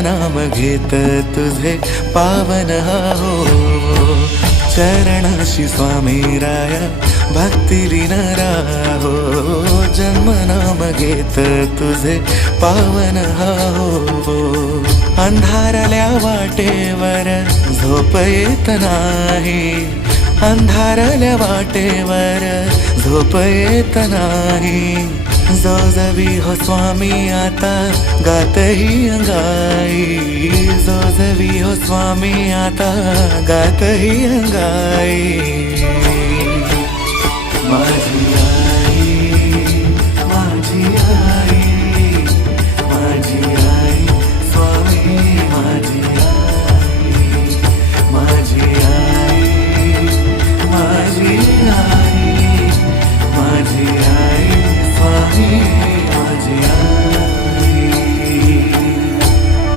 जन्मनाम घेत तुझे पावन हो. चरणाशी स्वामी राया भक्ती लीन राहो. जन्मनाम घेत तुझे पावन हो. अंधारल्या वाटेवर झोप येत नाही. अंधारल्या वाटेवर झोप येत नाही. जोजवी हो स्वामी आता गातही अंगाई. जोजवी हो स्वामी आता गातही अंगाई. माझे